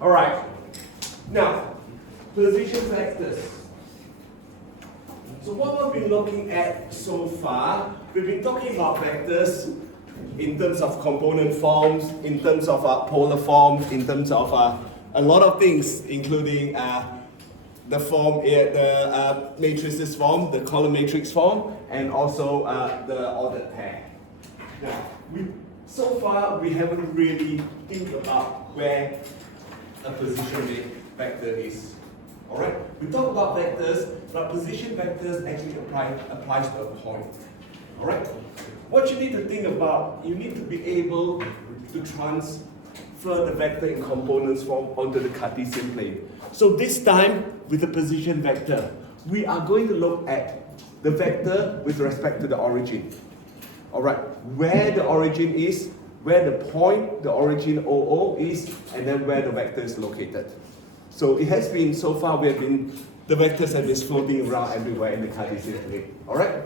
Alright, now, position vectors. So what we've been looking at so far, we've been talking about vectors in terms of component forms, in terms of polar forms, in terms of a lot of things, including the form, the matrices form, the column matrix form, and also the ordered pair. Now, so far we haven't really think about where a position vector is. Alright? We talk about vectors, but position vectors actually applies to a point. Alright? What you need to think about, you need to be able to transfer the vector in components form onto the Cartesian plane. So this time, with the position vector, we are going to look at the vector with respect to the origin. Alright, where the origin is, where the point, the origin OO is, and then where the vector is located. So it has been, so far the vectors have been floating around everywhere in the Cartesian plane. Alright?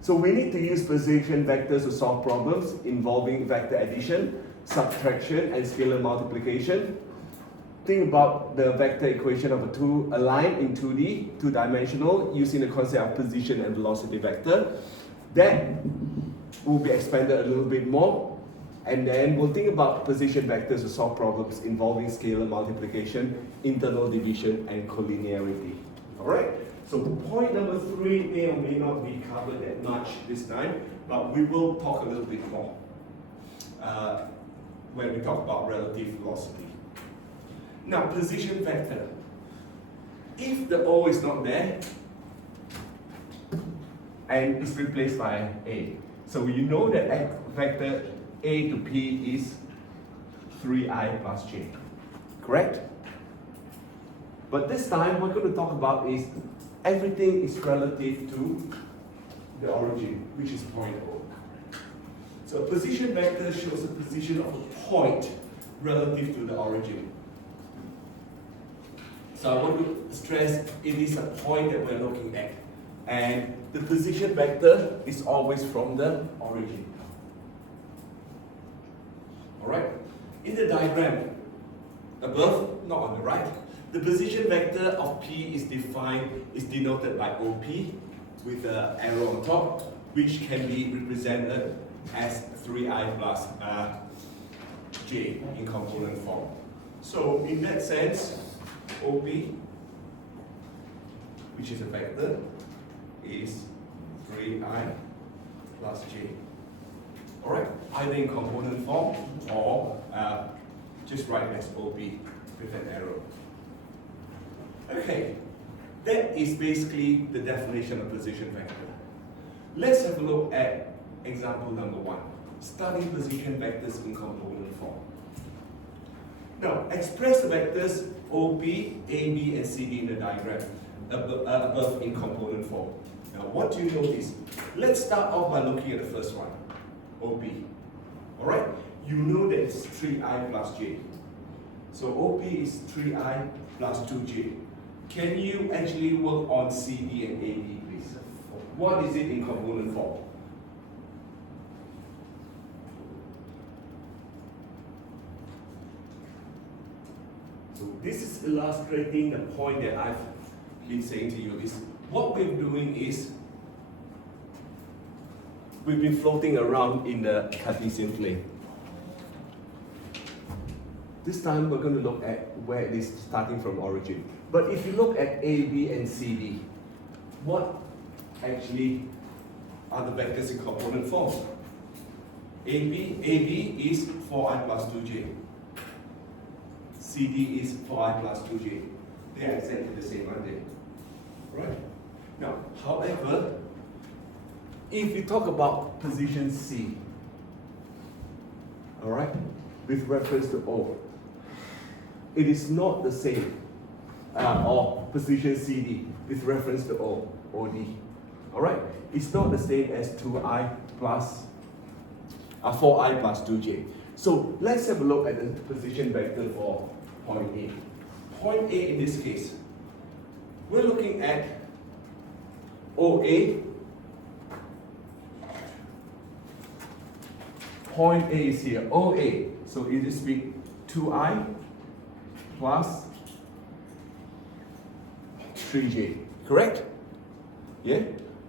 So we need to use position vectors to solve problems involving vector addition, subtraction, and scalar multiplication. Think about the vector equation of a line in 2D, two-dimensional, using the concept of position and velocity vector. That will be expanded a little bit more, and then we'll think about position vectors to solve problems involving scalar multiplication, internal division, and collinearity. Alright? So point number 3 may or may not be covered that much this time, but we will talk a little bit more when we talk about relative velocity. Now, position vector. If the O is not there, and it's replaced by A. So you know that vector A to P is 3i plus j, correct? But this time, what we're going to talk about is everything is relative to the origin, which is point O. So a position vector shows the position of a point relative to the origin. So I want to stress it is a point that we're looking at. And the position vector is always from the origin. Alright? In the diagram above, not on the right, the position vector of P is denoted by OP with an arrow on top, which can be represented as 3i plus j in component form. So in that sense, OP, which is a vector, is 3i plus j. Alright, either in component form or just write as OP with an arrow. Okay, that is basically the definition of position vector. Let's have a look at example number 1, studying position vectors in component form. Now, express the vectors OP, AB, and CD in the diagram above in component form. Now, what do you notice? Let's start off by looking at the first one, OP. Alright? You know that it's 3i plus j. So OP is 3i plus 2j. Can you actually work on CD and AB, please? What is it in component form? So this is illustrating the point that I've been saying to you is what we're doing is we've been floating around in the Cartesian plane. This time we're going to look at where it is starting from origin. But if you look at A, B, and C, D, what actually are the vectors in component form? AB is 4i plus 2j. CD is 4i plus 2j. They are exactly the same, aren't they? Right? Now, however, if you talk about position C, alright, with reference to O, it is not the same, or position CD with reference to O, OD. Alright? It's not the same as 2i plus 4i plus 2j. So let's have a look at the position vector for point A. Point A in this case, we're looking at OA. Point A is here, OA. So it is with 2i plus 3j, correct? Yeah?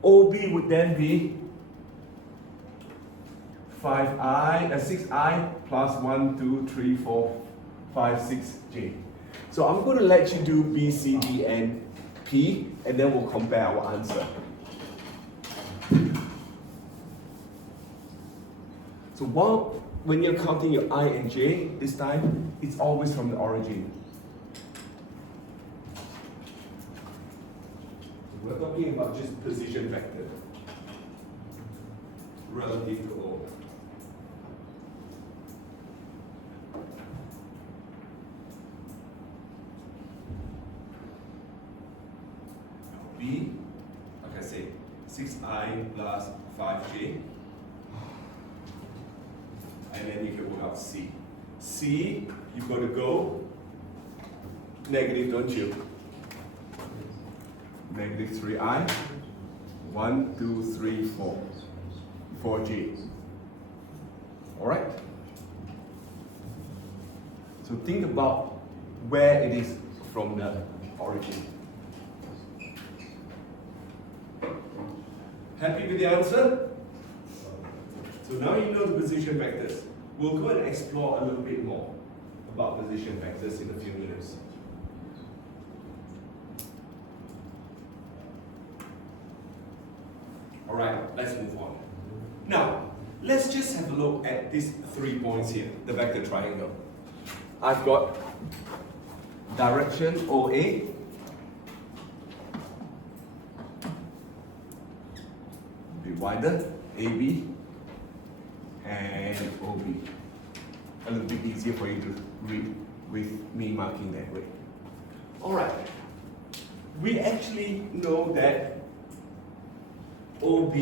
OB would then be 6i plus 1, 2, 3, 4, 5, 6j. So I'm going to let you do B, C, D, and P, and then we'll compare our answer. So when you're counting your I and j this time, it's always from the origin. We're talking about just position vector relative to O. B, like I say, 6i plus 5j. And then you can work out C. C, you've got to go negative, don't you? Negative 3i. 1, 2, 3, 4. 4j. Alright? So think about where it is from the origin. Happy with the answer? So now you know the position vectors. We'll go and explore a little bit more about position vectors in a few minutes. Alright, let's move on. Now, let's just have a look at these 3 points here, the vector triangle. I've got direction OA, a bit wider, AB, and OB. A little bit easier for you to read with me marking that way. Alright, we actually know that OB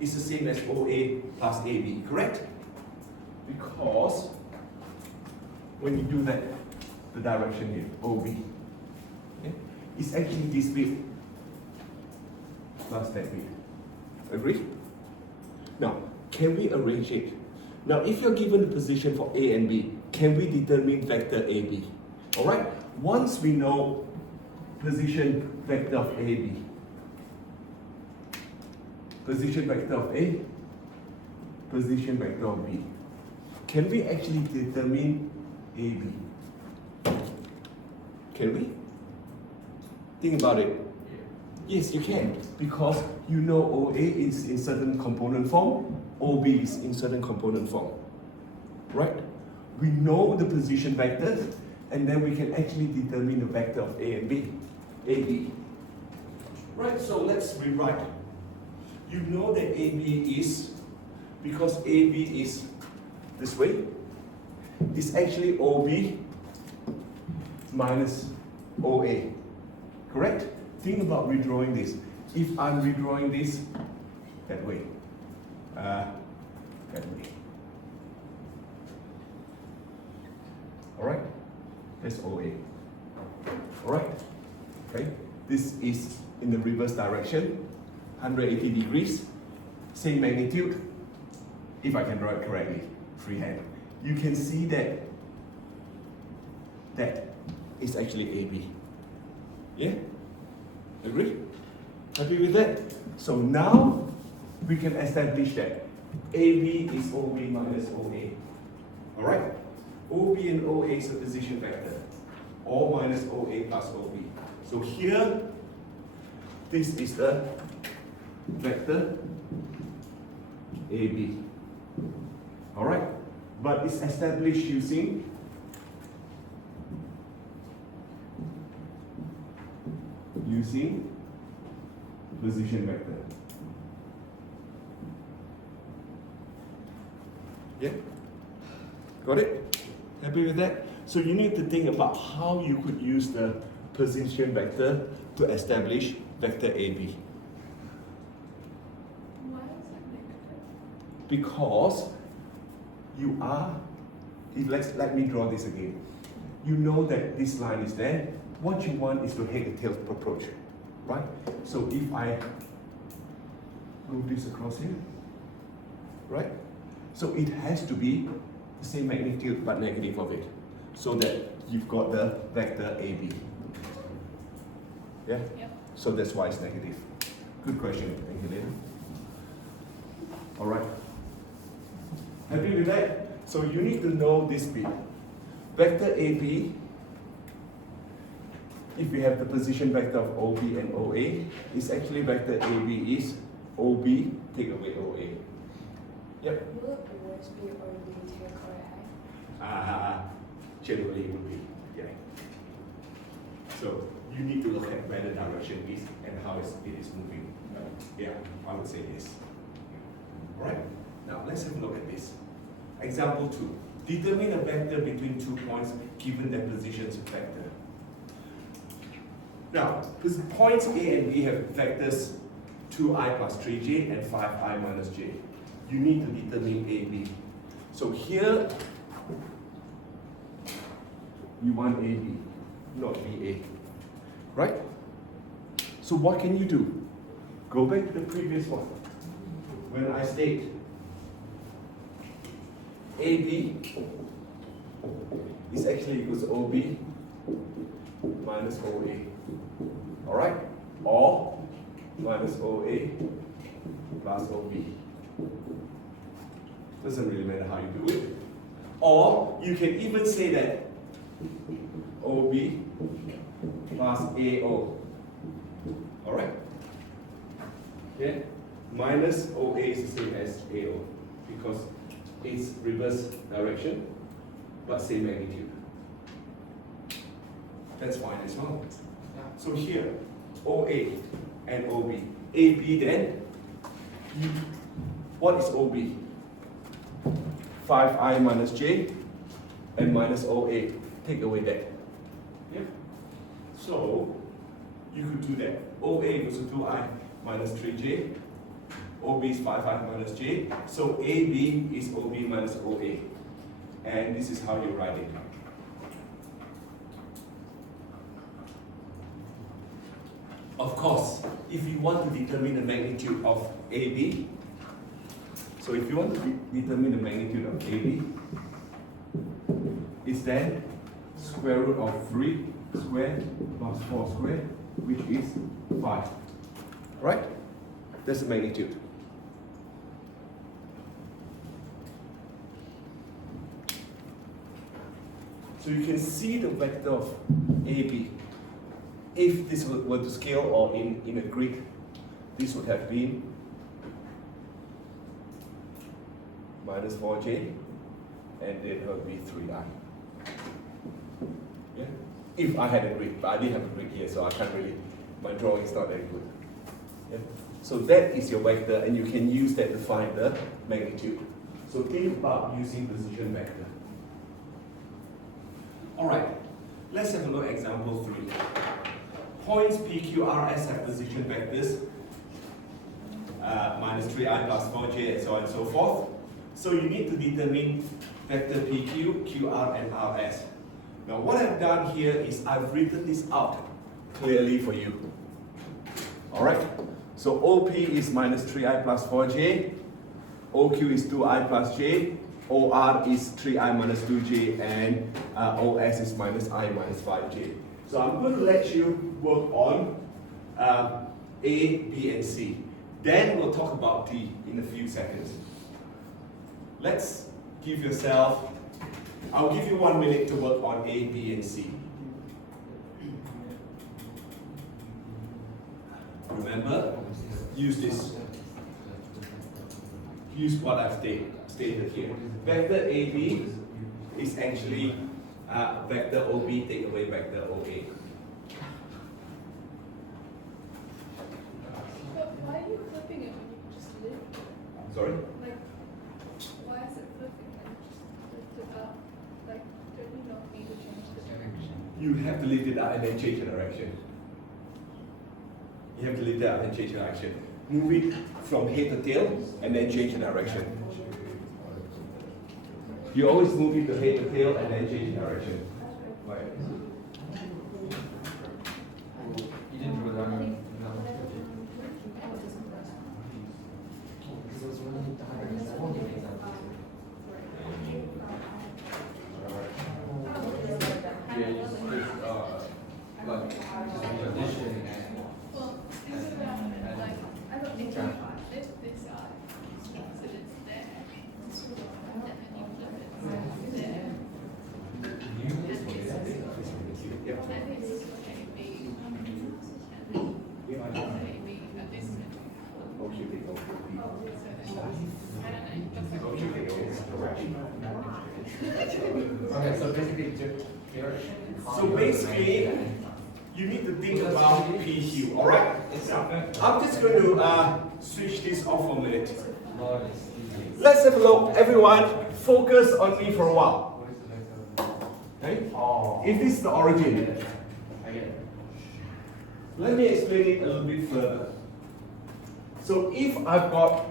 is the same as OA plus AB, correct? Because when you do that, the direction here, OB, okay, is actually this bit plus that bit. Agree? Now, can we arrange it? Now, if you're given the position for A and B, can we determine vector AB? Alright, once we know position vector of AB, position vector of A, position vector of B, can we actually determine AB? Can we? Think about it. Yes, you can, because you know OA is in certain component form, OB is in certain component form, right? We know the position vectors, and then we can actually determine the vector of A and B, AB. Right, so let's rewrite. You know that AB is, because AB is this way, it's actually OB minus OA, correct? Think about redrawing this. If I'm redrawing this that way, Alright, that's OA. Alright, okay, this is in the reverse direction, 180 degrees, same magnitude, if I can draw it correctly, freehand. You can see that that is actually AB. Yeah? Agree? Happy with that? So now we can establish that AB is OB minus OA. Alright? OB and OA is a position vector. O minus OA plus OB. So here, this is the vector AB. Alright? But it's established using position vector. Yeah? Got it? Happy with that? So you need to think about how you could use the position vector to establish vector AB. Why is it negative? Because you are, let me draw this again. You know that this line is there. What you want is to hit the tail approach, right? So if I move this across here, right? So it has to be the same magnitude but negative of it. so that you've got the vector AB. Yeah? Yep. So that's why it's negative. Good question. Thank you, Lena. All right. Happy with that? So you need to know this bit. Vector AB, if we have the position vector of OB and OA, is actually vector AB is OB, take away OA. Yep. Will it always be OB take OA? Generally it would be, yeah. So you need to look at where the direction is and how it is moving. Yeah, I would say this. Alright, now let's have a look at this. Example 2. Determine a vector between 2 points given their positions vector. Now, because points A and B have vectors 2i plus 3j and 5i minus j. You need to determine AB. So here, you want AB, not BA. Right? So what can you do? Go back to the previous one. When I state AB is actually equals to OB minus OA. Alright? Or minus OA plus OB. Doesn't really matter how you do it. Or you can even say that OB plus AO. Alright? Yeah? Minus OA is the same as AO because it's reverse direction but same magnitude. That's fine as well. So here, OA and OB. AB then, what is OB? 5i minus j and minus OA. Take away that. Yeah? So, you could do that. OA equals to 2i minus 3j. OB is 5i minus j. So AB is OB minus OA. And this is how you write it. Of course, if you want to determine the magnitude of AB, so if you want to determine the magnitude of AB, it's then square root of 3 squared plus 4 squared, which is 5. Right? That's the magnitude. So you can see the vector of AB. If this were to scale or in a grid, this would have been minus 4j, and then it would be 3i. Yeah? If I had a grid, but I didn't have a grid here, so I can't really, my drawing is not very good. Yeah? So that is your vector, and you can use that to find the magnitude. So think about using position vector. Alright, let's have a look at example 3. Points P, Q, R, S have position vectors minus 3i plus 4j and so on and so forth. So you need to determine vector PQ, QR, and RS. Now what I've done here is I've written this out clearly for you. Alright? So OP is minus 3i plus 4j, OQ is 2i plus j, OR is 3i minus 2j, and OS is minus I minus 5j. So I'm going to let you work on A, B, and C. Then we'll talk about D in a few seconds. Let's give yourself, I'll give you 1 minute to work on A, B, and C. Remember, use this. Use what I've stated here. Vector AB is actually vector OB take away vector OA. But why are you flipping it when you just lift it? Sorry? Like, why is it flipping when you just lift it up? Like, don't you not need to change the direction? You have to lift it up and then change the direction. You have to lift it up and change the direction. Move it from head to tail and then change the direction. You always move it to head to tail and then change the direction. Right. You didn't draw that one. like, just addition and. Well, think about it, like, I don't think this side, so it's there, and then you flip it, there. And this is AB, and then AB, and this is. Okay, so basically, here. So basically, you need to think about PQ, alright? I'm just going to switch this off for a minute. Let's have a look. Everyone, focus on me for a while. Okay? If this is the origin, let me explain it a little bit further. So if I've got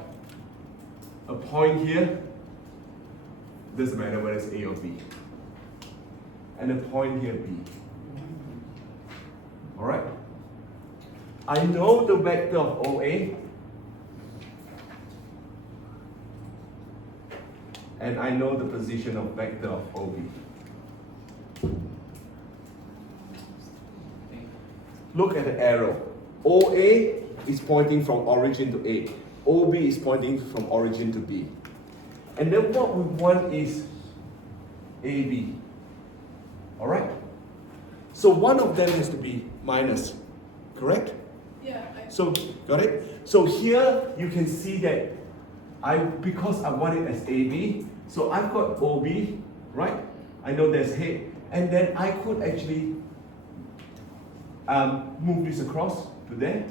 a point here, doesn't matter whether it's A or B, and a point here B. Alright? I know the vector of OA, and I know the position of vector of OB. Look at the arrow. OA is pointing from origin to A. OB is pointing from origin to B. And then what we want is AB. Alright? So one of them has to be minus. Correct? Yeah, So, got it? So here you can see that because I want it as AB, so I've got OB, right? I know there's head. And then I could actually move this across to there,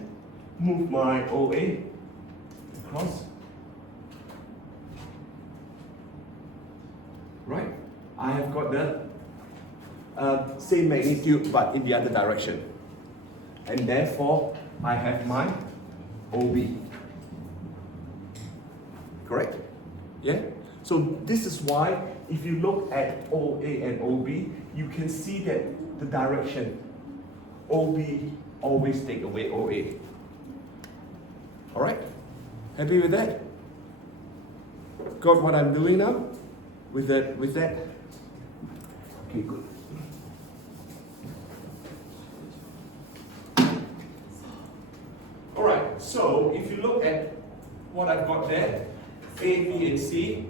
move my OA across, right? I have got the same magnitude but in the other direction, and therefore I have my OB. Correct? Yeah? So this is why if you look at OA and OB, you can see that the direction OB always take away OA. Alright? Happy with that? Got what I'm doing now? With that? Okay, good. Alright, so if you look at what I've got there, A, B, and C,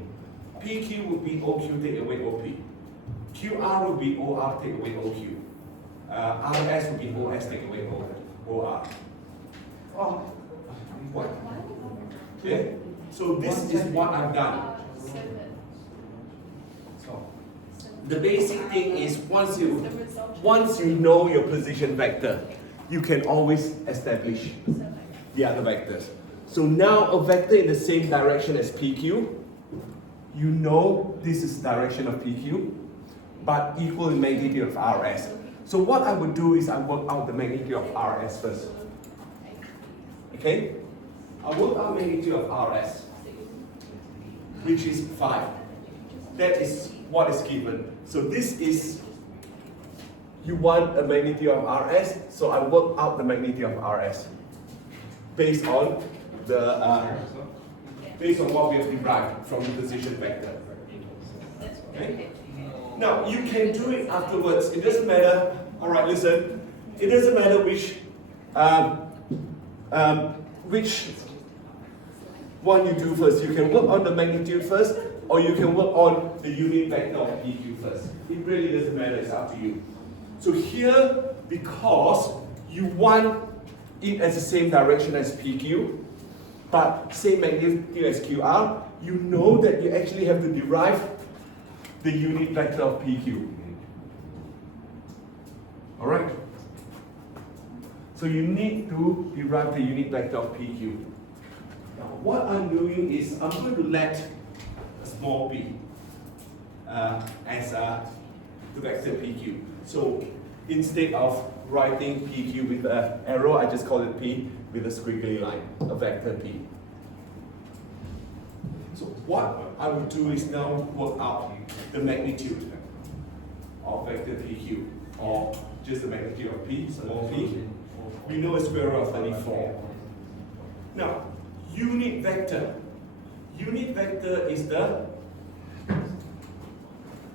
PQ would be OQ take away OP. QR would be OR take away OQ. RS would be OS take away OR. Oh, what? Yeah. So this is what I've done. The basic thing is once you know your position vector, you can always establish the other vectors. So now a vector in the same direction as PQ, you know this is the direction of PQ, but equal in magnitude of RS. So what I would do is I work out the magnitude of RS first. Okay? I work out magnitude of RS, which is 5. That is what is given. So this is, you want a magnitude of RS, so I work out the magnitude of RS based on what we have derived from the position vector. Okay? Now you can do it afterwards. It doesn't matter. All right, listen. It doesn't matter which one you do first. You can work on the magnitude first, or you can work on the unit vector of PQ first. It really doesn't matter. It's up to you. So here, because you want it as the same direction as PQ, but same magnitude as QR, you know that you actually have to derive the unit vector of PQ. Alright? So you need to derive the unit vector of PQ. Now what I'm doing is I'm going to let a small p as the vector PQ. So instead of writing PQ with an arrow, I just call it P with a squiggly line, a vector P. So what I would do is now work out the magnitude of vector PQ, or just the magnitude of P, small p. We know it's square root of 34. Now, unit vector. Unit vector is the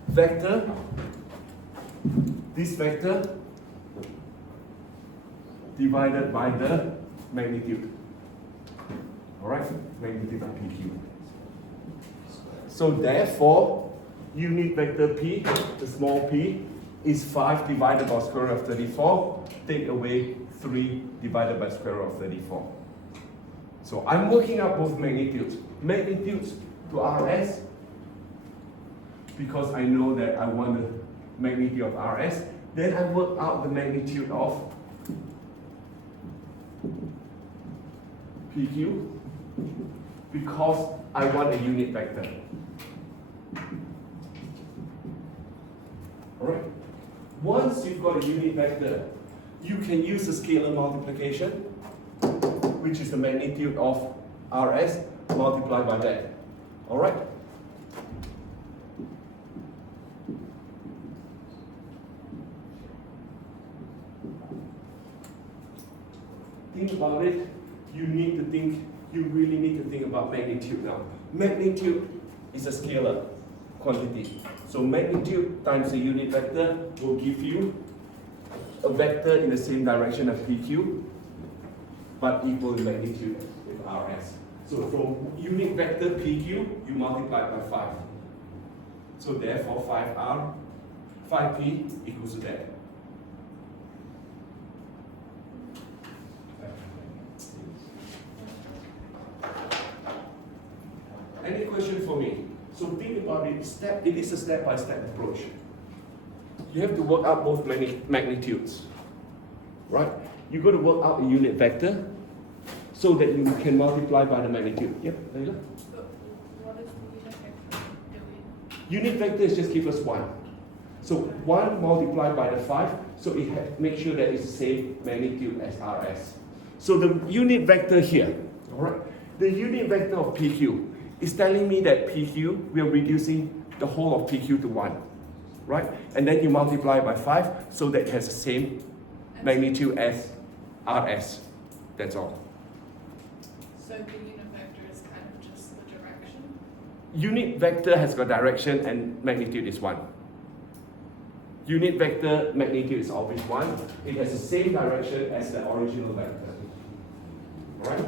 vector, this vector, divided by the magnitude. Alright, magnitude of PQ. So therefore, unit vector P, the small p, is 5 divided by square root of 34. Take away 3 divided by square root of 34. So I'm working out both magnitudes. Magnitudes to RS, because I know that I want the magnitude of RS. Then I work out the magnitude of PQ, because I want a unit vector. Alright? Once you've got a unit vector, you can use the scalar multiplication, which is the magnitude of RS multiplied by that. Alright? Think about it. You really need to think about magnitude now. Magnitude is a scalar quantity. So magnitude times the unit vector will give you a vector in the same direction as PQ, but equal in magnitude with RS. So from unit vector PQ, you multiply it by 5. So therefore 5P equals to that. Any question for me? So think about it. It is a step-by-step approach. You have to work out both magnitudes, right? You got to work out a unit vector so that you can multiply by the magnitude. Yep, Layla? But what is the unit vector doing? Unit vector is just give us 1. So 1 multiplied by the 5, so it makes sure that it's the same magnitude as RS. So the unit vector here, all right? The unit vector of PQ is telling me that PQ, we are reducing the whole of PQ to 1, right? And then you multiply by 5 so that it has the same magnitude as RS. That's all. So the unit vector is kind of just the direction? Unit vector has got direction and magnitude is 1. Unit vector magnitude is always 1. It has the same direction as the original vector. Alright?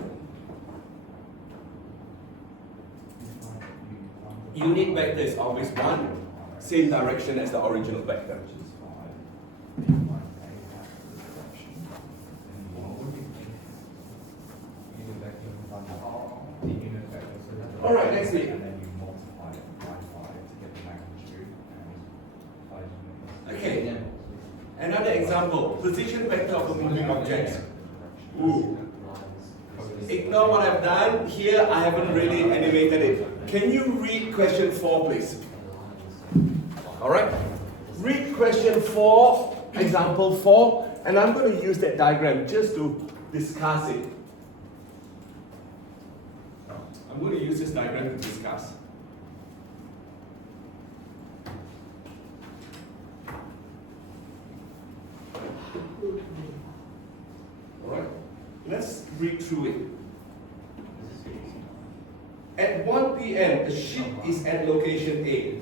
Unit vector is always 1, same direction as the original vector. Alright, next week. Okay, another example, position vector of a moving object. Ooh. Ignore what I've done. Here I haven't really animated it. Can you read question 4, please? Alright? Read question 4, example 4, and I'm going to use that diagram just to discuss it. I'm going to use this diagram to discuss. Alright? Let's read through it. At 1 p.m., the ship is at location A.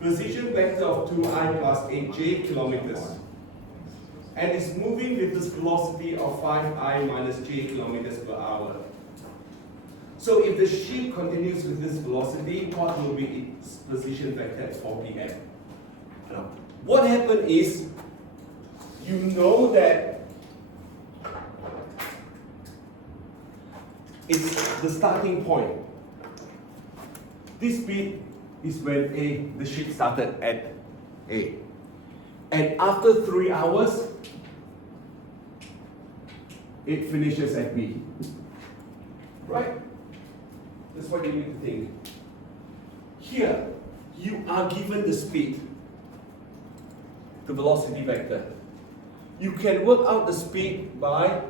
Position vector of 2i plus 8j kilometers. And is moving with this velocity of 5i minus j kilometers per hour. So if the ship continues with this velocity, what will be its position vector at 4 p.m.? Now, what happened is, you know that it's the starting point. This speed is when the ship started at A. And after 3 hours, it finishes at B. Right? That's what you need to think. Here, you are given the speed, the velocity vector. You can work out the speed by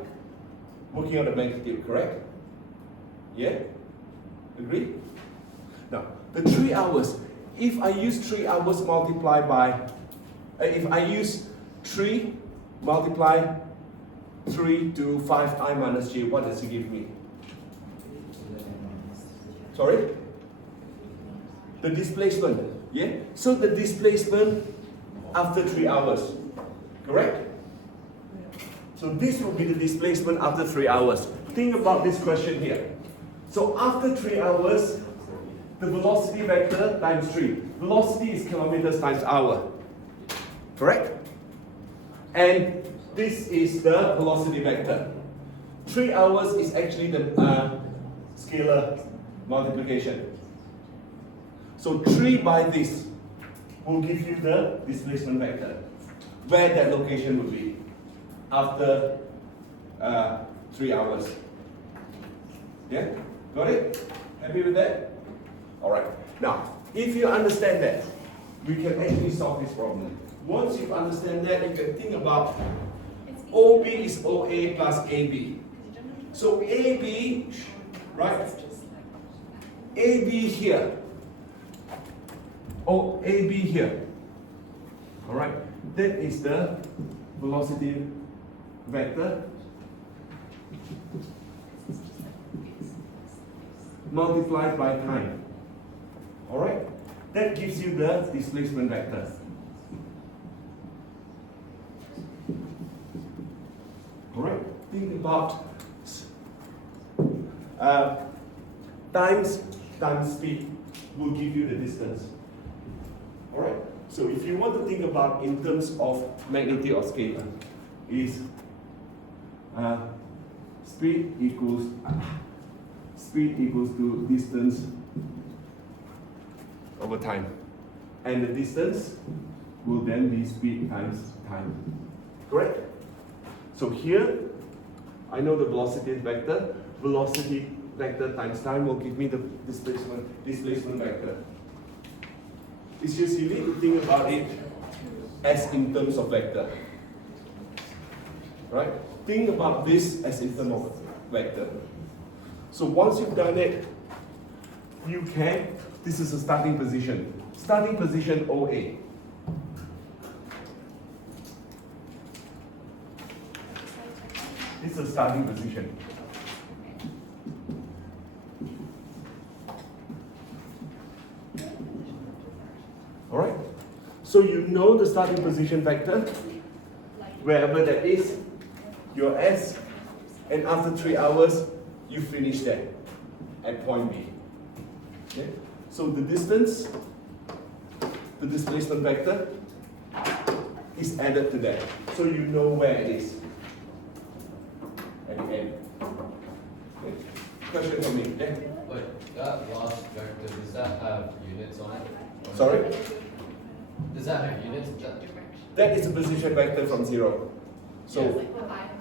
working on the magnitude, correct? Yeah? Agree? Now, the 3 hours, if I use 3 hours multiplied by, if I use 3 multiply 3 to 5i minus j, what does it give me? Sorry? The displacement, yeah? So the displacement after 3 hours, correct? So this will be the displacement after 3 hours. Think about this question here. So after 3 hours, the velocity vector times 3. Velocity is kilometers times hour. Correct? And this is the velocity vector. 3 hours is actually the scalar multiplication. So 3 by this will give you the displacement vector, where that location will be after 3 hours. Yeah? Got it? Happy with that? Alright. Now, if you understand that, we can actually solve this problem. Once you understand that, you can think about OB is OA plus AB. So AB, right? AB here. Oh, AB here. Alright? That is the velocity vector multiplied by time. Alright? That gives you the displacement vector. Alright? Think about times speed will give you the distance. Alright? So if you want to think about in terms of magnitude or scale, is speed equals to distance over time. And the distance will then be speed times time. Correct? So here, I know the velocity vector. Velocity vector times time will give me the displacement vector. It's just you need to think about it as in terms of vector. Right? Think about this as in terms of vector. So once you've done it, you can, this is a starting position. Starting position OA. This is a starting position. Alright? So you know the starting position vector, wherever that is, your S, and after 3 hours, you finish that at point B. Okay? So the distance, the displacement vector, is added to that. So you know where it is at the end. Okay? Question for me. Yeah? Wait, that last vector, does that have units on it? Sorry? Does that have units? That is a position vector from 0. So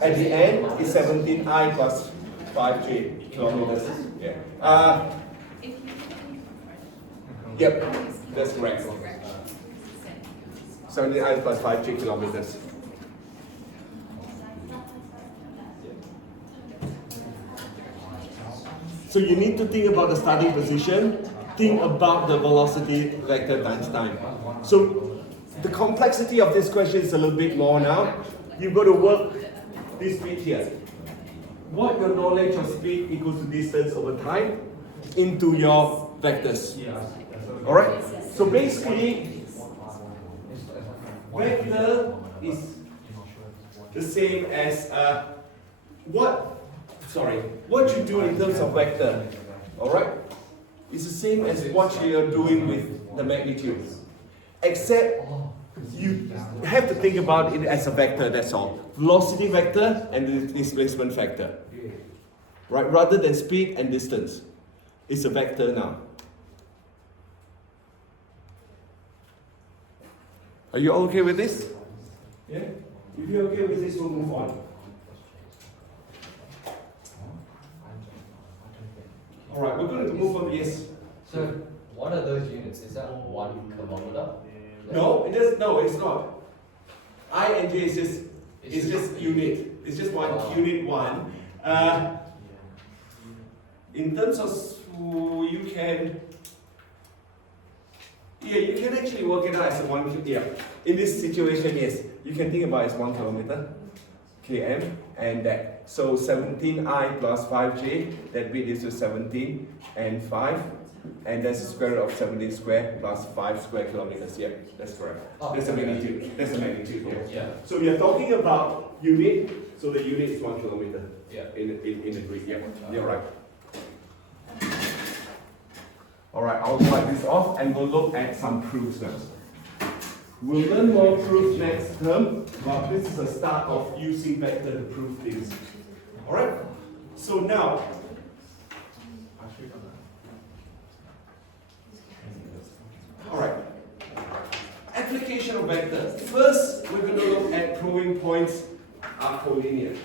at the end is 17I plus 5j kilometers. Yeah. Yep, that's correct. 17I plus 5j kilometers. So you need to think about the starting position, think about the velocity vector times time. So the complexity of this question is a little bit more now. You've got to work this bit here. What your knowledge of speed equals to distance over time into your vectors. Alright? So basically, vector is the same as what you do in terms of vector. Alright? It's the same as what you are doing with the magnitude. Except you have to think about it as a vector, that's all. Velocity vector and the displacement vector. Right? Rather than speed and distance. It's a vector now. Are you okay with this? Yeah? If you're okay with this, we'll move on. Alright, we're going to move on, yes. So, what are those units? Is that 1 kilometer? No, it does. No, it's not. I and J is just unit. It's just one unit one. In terms of you can actually work it out as a 1 km. Yeah. In this situation, yes, you can think about it as 1 kilometer, km, and that. So 17I plus 5j. That bit is just 17 and 5. and that's the square root of 17 square plus 5 square kilometers. Yeah, that's correct. Oh, That's the okay. magnitude. That's the magnitude. Yeah. Yeah. So we are talking about unit. So the unit is 1 kilometer Yeah. in the Greek. Yeah, you're right. All right, I'll wipe this off and we'll look at some proofs now. We'll learn more proofs next term, but this is the start of using vector to prove things. All right. So now. All right. Application of vectors. First, we're going to look at proving points are collinear.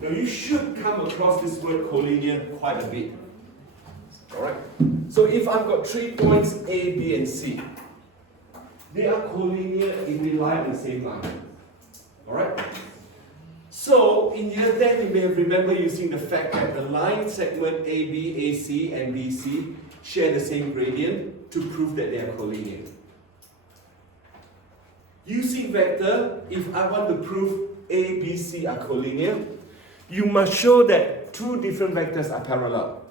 Now, you should come across this word collinear quite a bit. All right. So, if I've got 3 points A, B, and C, they are collinear if they lie on the same line. All right. So, in year 10, you may have remembered using the fact that the line segment AB, AC, and BC share the same gradient to prove that they are collinear. Using vector, if I want to prove A, B, C are collinear, you must show that 2 different vectors are parallel.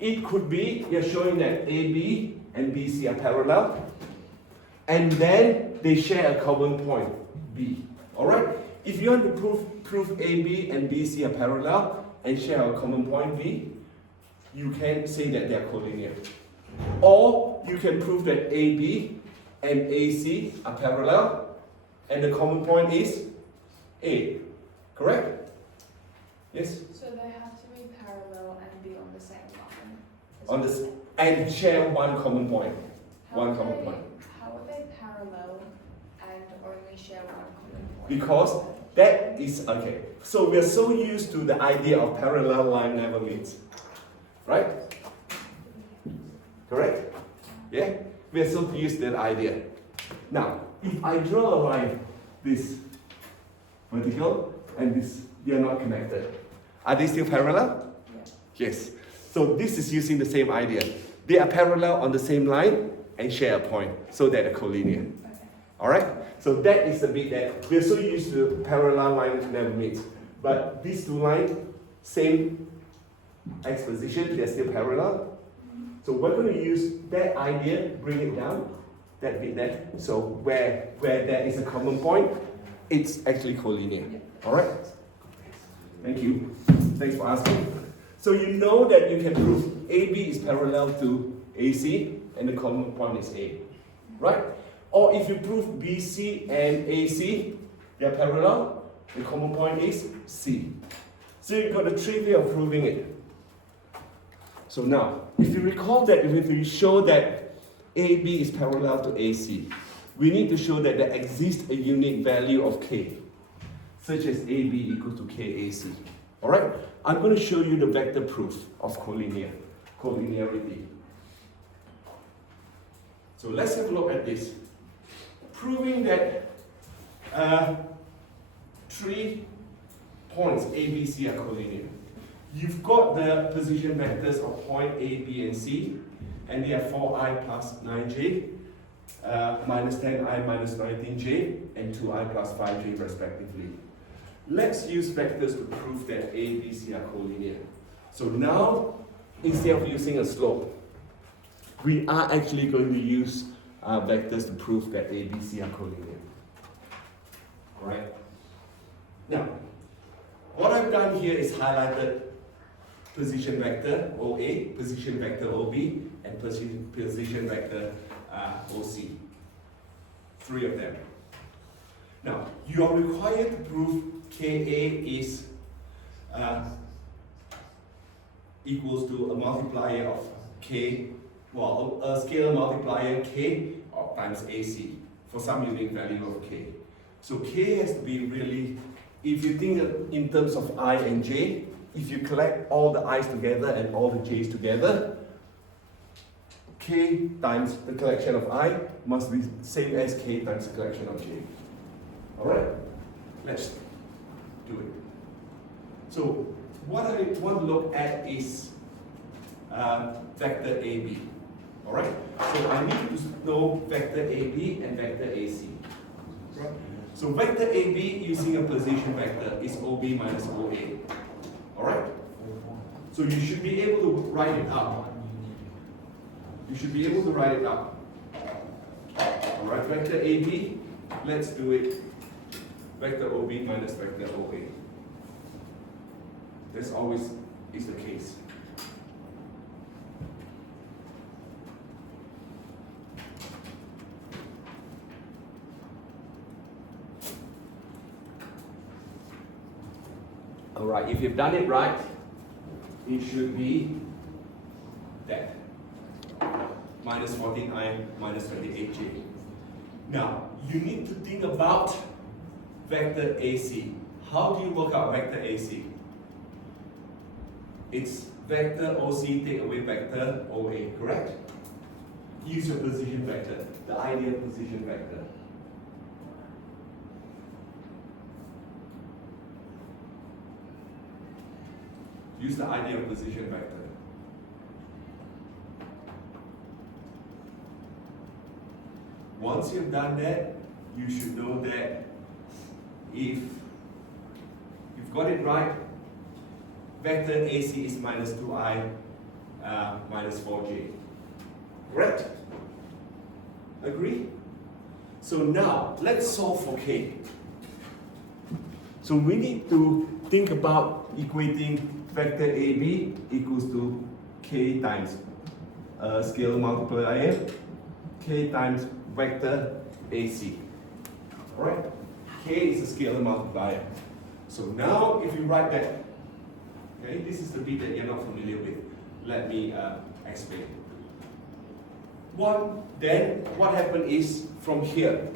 It could be you're showing that AB and BC are parallel, and then they share a common point, B. Alright? If you want to prove AB and BC are parallel and share a common point, B, you can say that they are collinear. Or you can prove that AB and AC are parallel and the common point is A. Correct? Yes? So they have to be parallel and be on the same line. On this, and share one common point. One common point. How are they parallel and only share one common point? Because that is, okay, so we're so used to the idea of parallel line never meets. Right? Correct? Yeah? We're so used to that idea. Now, if I draw a line, this vertical and this, they are not connected. Are they still parallel? Yeah. Yes. So this is using the same idea. They are parallel on the same line and share a point, so they're collinear. Okay. Alright? So that is the bit that we're so used to parallel lines never meet. But these 2 lines, same x position, they're still parallel. So we're going to use that idea, bring it down, that bit there. So where there is a common point, it's actually collinear. Alright? Thank you. Thanks for asking. So you know that you can prove AB is parallel to AC and the common point is A. Right? Or if you prove BC and AC, they are parallel, the common point is C. So you've got a 3 ways of proving it. So now, if you recall that if we show that AB is parallel to AC, we need to show that there exists a unique value of K, such as AB equals to KAC. Alright? I'm going to show you the vector proof of collinearity. So let's have a look at this. Proving that 3 points A, B, C are collinear. You've got the position vectors of point A, B, and C, and they are 4i plus 9j, minus 10i minus 19j, and 2i plus 5j respectively. Let's use vectors to prove that A, B, C are collinear. So now, instead of using a slope, we are actually going to use vectors to prove that A, B, C are collinear. Alright? Now, what I've done here is highlighted position vector OA, position vector OB, and position vector OC. 3 of them. Now, you are required to prove Ka is equals to a multiplier of K, well, a scalar multiplier K times AC for some unique value of K. So K has to be really, if you think in terms of I and J, if you collect all the I's together and all the J's together, K times the collection of I must be same as K times the collection of J. Alright? Let's do it. So what I want to look at is vector AB. Alright? So I need to know vector AB and vector AC. Right? So vector AB using a position vector is OB minus OA. Alright? So you should be able to write it out. You should be able to write it out. Alright, vector AB, let's do it. Vector OB minus vector OA. This always is the case. Alright, if you've done it right, it should be that. Minus 14i minus 28j. Now, you need to think about vector AC. How do you work out vector AC? It's vector OC take away vector OA, correct? Use your position vector, the ideal position vector. Use the ideal position vector. Once you've done that, you should know that if you've got it right, vector AC is minus 2i minus 4j. Correct? Agree? So now, let's solve for k. So we need to think about equating vector AB equals to k times scalar multiplier, k times vector AC. Alright? K is a scalar multiplier. So now if you write that, okay, this is the bit that you're not familiar with. Let me explain. Then what happened is from here,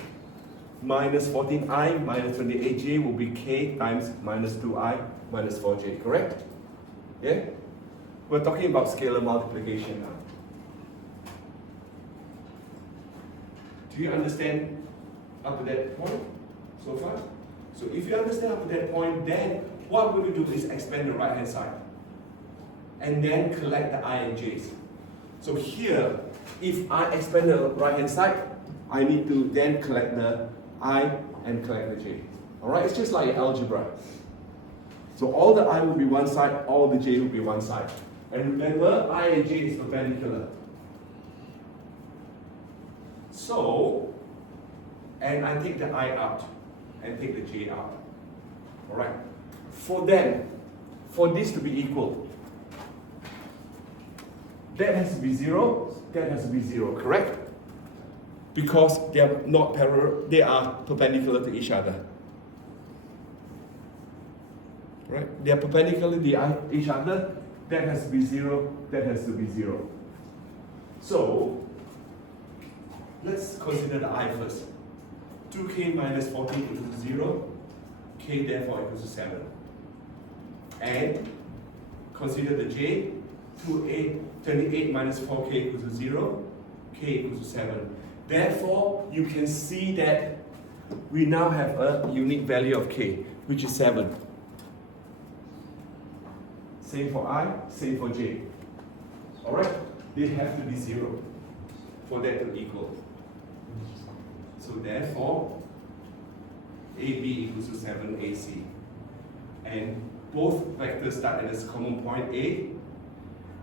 minus 14i minus 28j will be k times minus 2i minus 4j, correct? Yeah? We're talking about scalar multiplication now. Do you understand up to that point so far? So if you understand up to that point, then what we will do is expand the right hand side and then collect the I and j's. So here, if I expand the right hand side, I need to then collect the I and collect the j. Alright, it's just like algebra. So all the I will be one side, all the j will be one side. And remember, I and j is perpendicular. So, and I take the I out and take the j out. Alright. For this to be equal, that has to be 0, that has to be 0, correct? Because they are not parallel, they are perpendicular to each other. Right? They are perpendicular to each other, that has to be 0, that has to be 0. So, let's consider the I first. 2k minus 14 equals to 0, k therefore equals to 7. And consider the j, 28 minus 4k equals to 0, k equals to 7. Therefore, you can see that we now have a unique value of k, which is 7. Same for I, same for j. Alright? They have to be 0 for that to equal. So therefore, AB equals to 7 AC. And both vectors start at this common point A,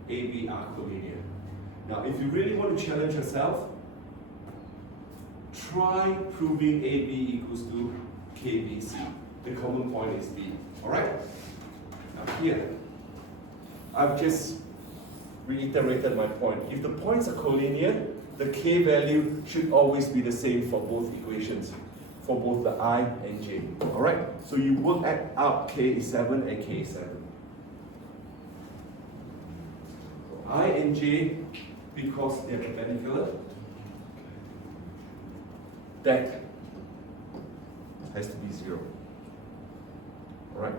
AB are collinear. Now if you really want to challenge yourself, try proving AB equals to KBC. The common point is B. Alright? Now here, I've just reiterated my point. If the points are collinear, the k value should always be the same for both equations, for both the I and j. Alright? So you work out k is 7 and k is 7. So I and j, because they're perpendicular, that has to be 0. Alright?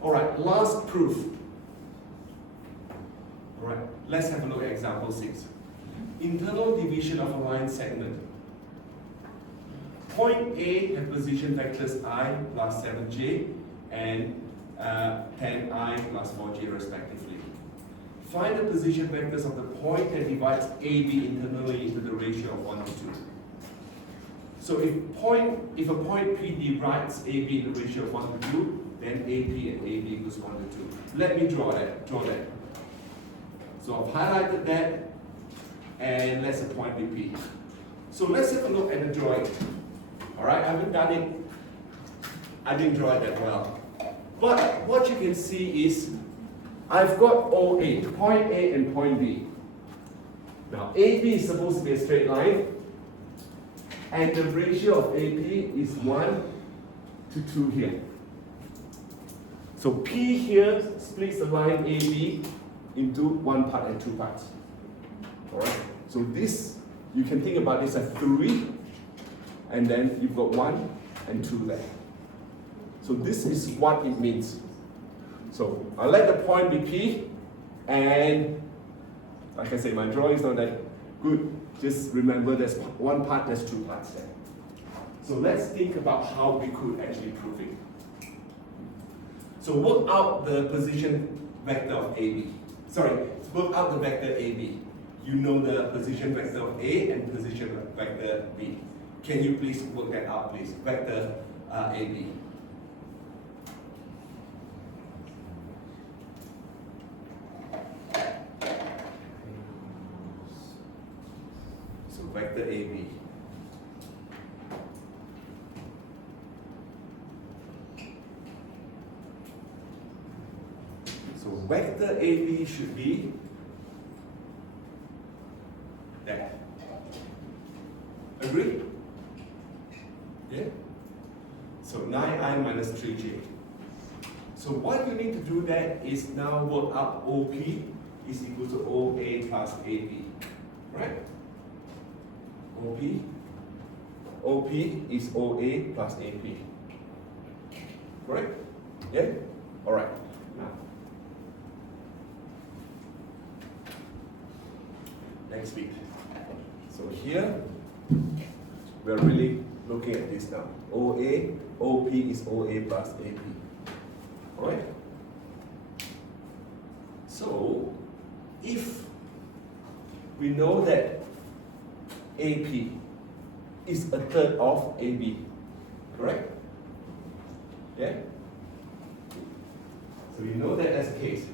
Alright, last proof. Alright, let's have a look at example 6. Internal division of a line segment. Point A have position vectors I plus 7j and 10i plus 4j respectively. Find the position vectors of the point that divides AB internally into the ratio of 1 to 2. So if a point P divides AB in the ratio of 1 to 2, then AP and AB equals 1 to 2. Let me draw that. So I've highlighted that, and let's appoint BP. So let's have a look at the drawing. All right, I haven't done it. I didn't draw it that well. But what you can see is I've got OA, point A and point B. Now AB is supposed to be a straight line, and the ratio of AP is 1 to 2 here. So P here splits the line AB into 1 part and 2 parts. Alright? So this, you can think about this as 3, and then you've got 1 and 2 there. So this is what it means. So I'll let the point be P, and like I say, my drawing is not that good. Just remember there's 1 part, there's 2 parts there. So let's think about how we could actually prove it. So work out the position vector of AB. Sorry, work out the vector AB. You know the position vector of A and position vector B. Can you please work that out, please? Vector AB. So vector AB. So vector AB should be that. Agree? Yeah? So 9i minus 3j. So what you need to do that is now work out OP is equal to OA plus AB. Right? OP is OA plus AP. Correct? Yeah? Alright. Now, next bit. So here, we're really looking at this now. OP is OA plus AP. Alright? So, if we know that AP is a third of AB, correct? Yeah? So we know that as a case.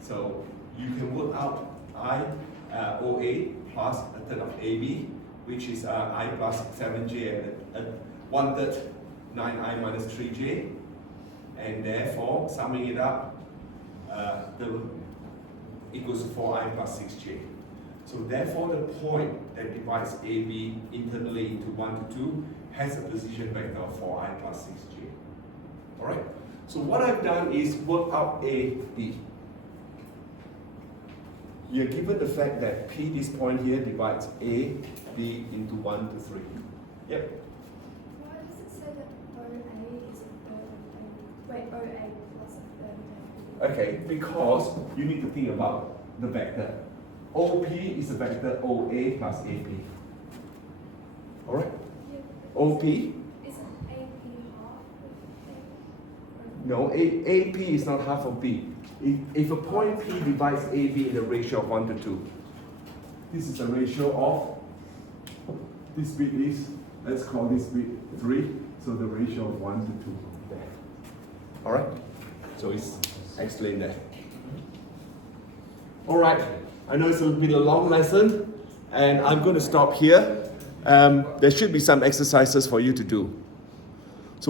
So you can work out OA plus a third of AB, which is I plus 7j and 1/3 9i minus 3j, and therefore summing it up, equals 4i plus 6j. So therefore the point that divides AB internally into 1 to 2 has a position vector of 4i plus 6j. Alright? So what I've done is work out AB. You're given the fact that P, this point here, divides A, B into 1 to 3. Yep. Why does it say that OA is a third of A? Wait, OA plus a third of A. Okay, because you need to think about the vector. OP is a vector OA plus AP. Alright? Yeah. OP, Isn't AP half of A? no, AP is not half of B. If a point P divides AB in a ratio of 1 to 2, this is a ratio of, this bit is, let's call this bit 3, so the ratio of 1 to 2 there. Alright? So it's explained there. Alright, I know it's a bit a long lesson, and I'm going to stop here. There should be some exercises for you to do.